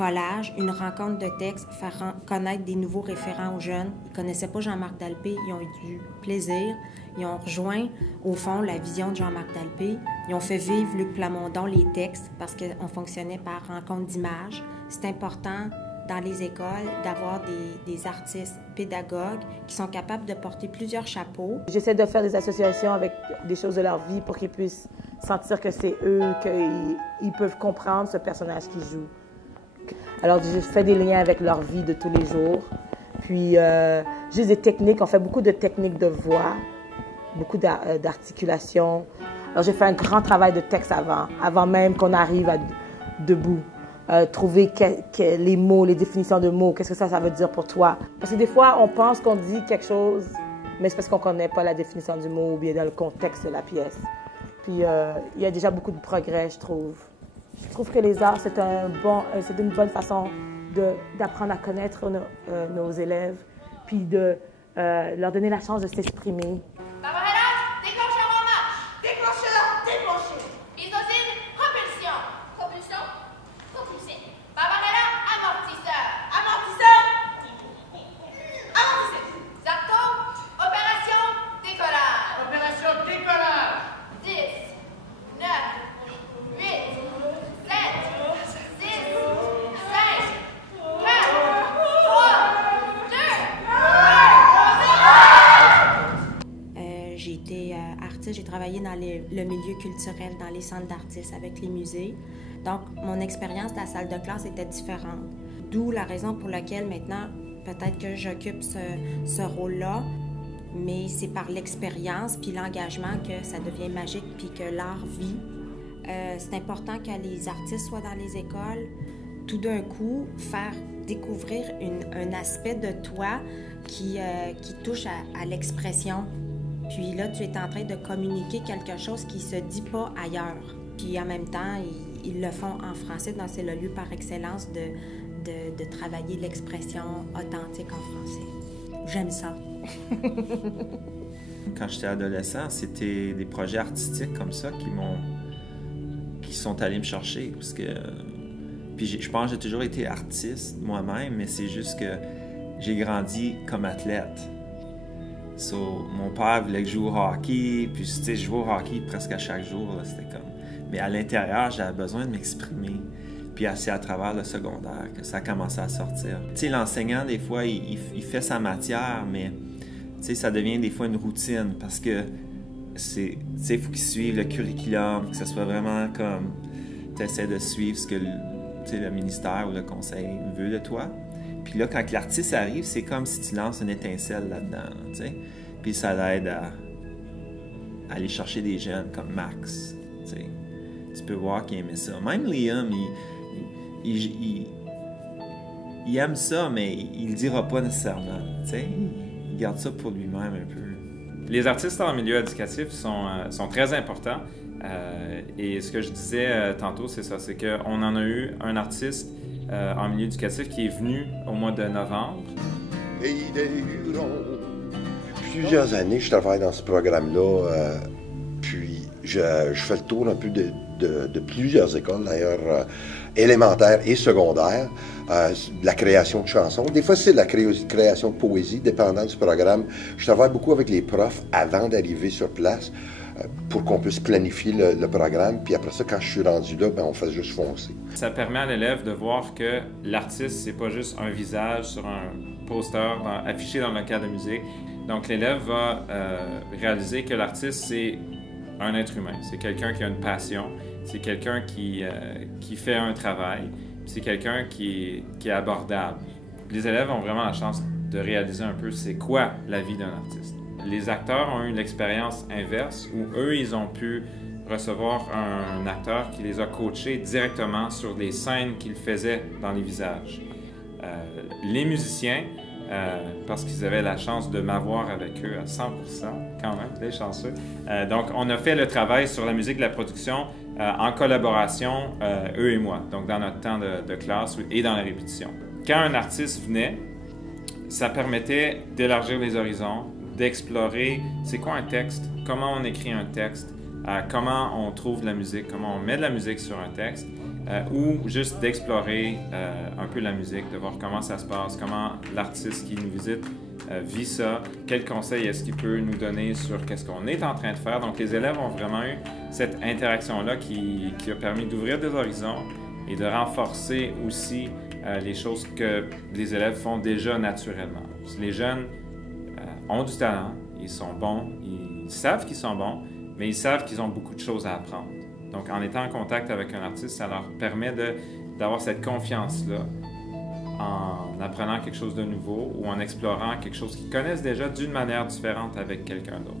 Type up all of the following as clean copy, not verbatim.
collage, une rencontre de textes, faire connaître des nouveaux référents aux jeunes. Ils ne connaissaient pas Jean-Marc Dalpé, ils ont eu du plaisir. Ils ont rejoint, au fond, la vision de Jean-Marc Dalpé. Ils ont fait vivre Luc Plamondon les textes parce qu'on fonctionnait par rencontre d'images. C'est important dans les écoles d'avoir des artistes pédagogues qui sont capables de porter plusieurs chapeaux. J'essaie de faire des associations avec des choses de leur vie pour qu'ils puissent sentir que c'est eux, qu'ils peuvent comprendre ce personnage qu'ils jouent. Alors, je fais des liens avec leur vie de tous les jours. Puis, juste des techniques. On fait beaucoup de techniques de voix, beaucoup d'articulation. Alors, j'ai fait un grand travail de texte avant même qu'on arrive debout. Trouver les mots, les définitions de mots, qu'est-ce que ça veut dire pour toi. Parce que des fois, on pense qu'on dit quelque chose, mais c'est parce qu'on ne connaît pas la définition du mot ou bien dans le contexte de la pièce. Puis, il y a déjà beaucoup de progrès, je trouve. Je trouve que les arts, c'est une bonne façon d'apprendre à connaître nos élèves, puis de leur donner la chance de s'exprimer. Déclencheur en marche! Déclencheur déclenché! Isosine, propulsion! Propulsion, propulsé. Barbarella, amortisseur! Amortisseur! Amortisseur! Zarto, opération décollage! Opération décollage! 10, 9, 8, 7, 6, 5, 4, 3, 2, J'ai été artiste, j'ai travaillé dans le milieu culturel, dans les centres d'artistes avec les musées. Donc, mon expérience de la salle de classe était différente. D'où la raison pour laquelle maintenant, peut-être que j'occupe ce rôle-là, mais c'est par l'expérience puis l'engagement que ça devient magique puis que l'art vit. C'est important que les artistes soient dans les écoles. Tout d'un coup, faire découvrir un aspect de toi qui touche à l'expression. Puis là, tu es en train de communiquer quelque chose qui ne se dit pas ailleurs. Puis en même temps, ils le font en français, donc c'est le lieu par excellence de travailler l'expression authentique en français. J'aime ça. Quand j'étais adolescent, c'était des projets artistiques comme ça qui sont allés me chercher. Parce que, puis je pense que j'ai toujours été artiste moi-même, mais c'est juste que j'ai grandi comme athlète. So, mon père voulait que je joue au hockey, puis tu sais, je jouais au hockey presque à chaque jour, c'était comme... Mais à l'intérieur, j'avais besoin de m'exprimer. Puis c'est à travers le secondaire que ça a commencé à sortir. Tu sais, l'enseignant, des fois, il fait sa matière, mais tu sais, ça devient des fois une routine parce que tu sais, il faut qu'il suive le curriculum, que ça soit vraiment comme tu essaies de suivre ce que le ministère ou le conseil veut de toi. Puis là, quand l'artiste arrive, c'est comme si tu lances une étincelle là-dedans, tu sais. Puis ça l'aide à aller chercher des jeunes comme Max, tu sais. Tu peux voir qu'il aimait ça. Même Liam, il aime ça, mais il le dira pas nécessairement, tu sais. Il garde ça pour lui-même un peu. Les artistes en milieu éducatif sont très importants. Et ce que je disais tantôt, c'est ça, c'est qu'on en a eu un artiste en milieu éducatif qui est venu au mois de novembre. Plusieurs années, je travaille dans ce programme-là, puis je fais le tour un peu de plusieurs écoles, d'ailleurs, élémentaires et secondaires, de la création de chansons. Des fois, c'est de la création de poésie, dépendant du programme. Je travaille beaucoup avec les profs avant d'arriver sur place pour qu'on puisse planifier le programme. Puis après ça, quand je suis rendu là, ben, on fait juste foncer. Ça permet à l'élève de voir que l'artiste, c'est pas juste un visage sur un poster affiché dans le cadre de musique. Donc l'élève va réaliser que l'artiste, c'est un être humain. C'est quelqu'un qui a une passion. C'est quelqu'un qui fait un travail. C'est quelqu'un qui est abordable. Les élèves ont vraiment la chance de réaliser un peu c'est quoi la vie d'un artiste. Les acteurs ont eu l'expérience inverse où eux, ils ont pu recevoir un acteur qui les a coachés directement sur des scènes qu'ils faisaient dans les visages. Les musiciens, parce qu'ils avaient la chance de m'avoir avec eux à 100%, quand même, les chanceux. Donc, on a fait le travail sur la musique de la production en collaboration, eux et moi, donc dans notre temps de classe et dans la répétition. Quand un artiste venait, ça permettait d'élargir les horizons, d'explorer c'est quoi un texte, comment on écrit un texte, comment on trouve de la musique, comment on met de la musique sur un texte. ou juste d'explorer un peu la musique, de voir comment ça se passe, comment l'artiste qui nous visite vit ça, quels conseils est-ce qu'il peut nous donner sur qu'est-ce qu'on est en train de faire. Donc les élèves ont vraiment eu cette interaction-là qui a permis d'ouvrir des horizons et de renforcer aussi les choses que les élèves font déjà naturellement. Les jeunes ont du talent, ils sont bons, ils savent qu'ils sont bons, mais ils savent qu'ils ont beaucoup de choses à apprendre. Donc en étant en contact avec un artiste, ça leur permet d'avoir cette confiance-là en apprenant quelque chose de nouveau ou en explorant quelque chose qu'ils connaissent déjà d'une manière différente avec quelqu'un d'autre.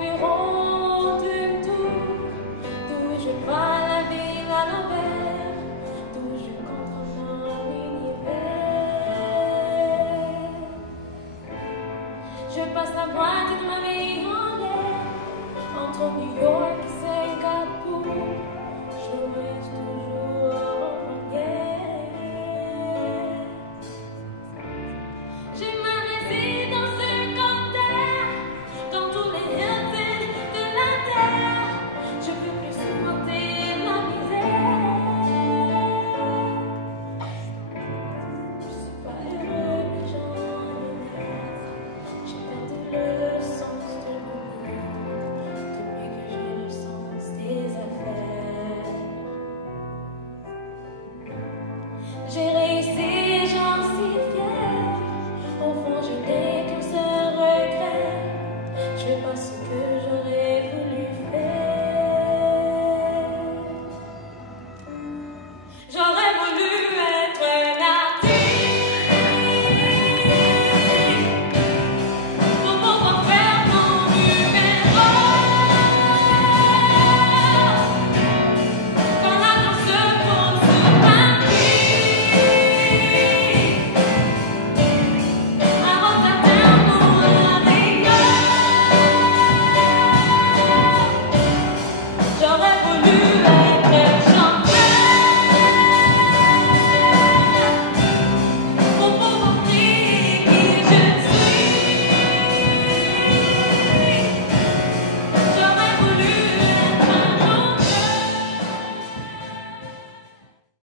Bureau du tout, d'où je vois la ville à l'envers.